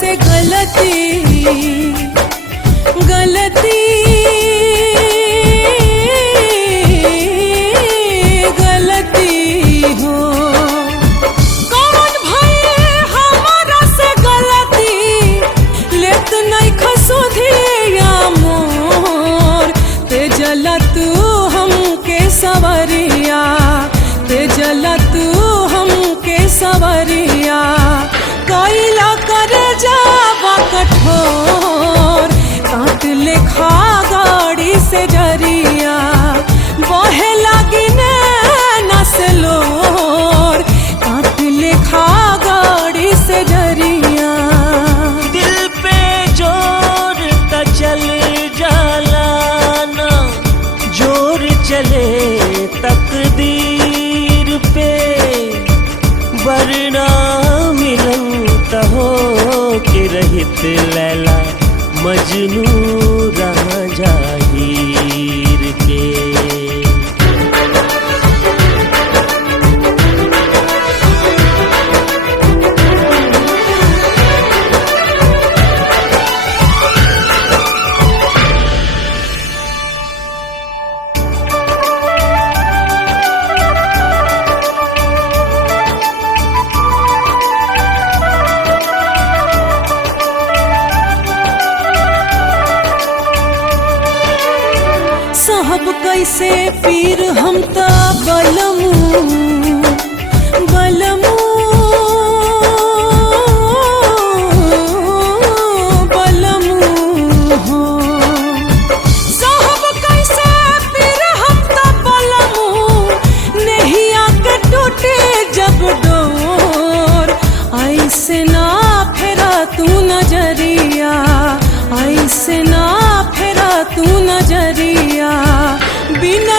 से गलती हो कौन भइल हमारा से गलती लेत नहीं खसुधिया मोर ते जला तू हमके सवरिया ते जला तू हमके सवरिया कैला करे जावा कठोर काट लेखा गाड़ी से जरिया बहे लगी नसलोर काट लेखा गाड़ी से जरिया दिल पे जोर त चल जाला ना जोर चले तकदीर पे वरना मिलन त हो के रहित लैला मजनू रहा जाहिर के साहब कैसे पीर हम ता बलमू बलमू बलमू हो साहब कैसे पीर हम ता बलमू नहीं आके टूटे जब डोर ऐसे ना फेरा तू नजरिया ऐसे ना फेरा तू नजरिया बिना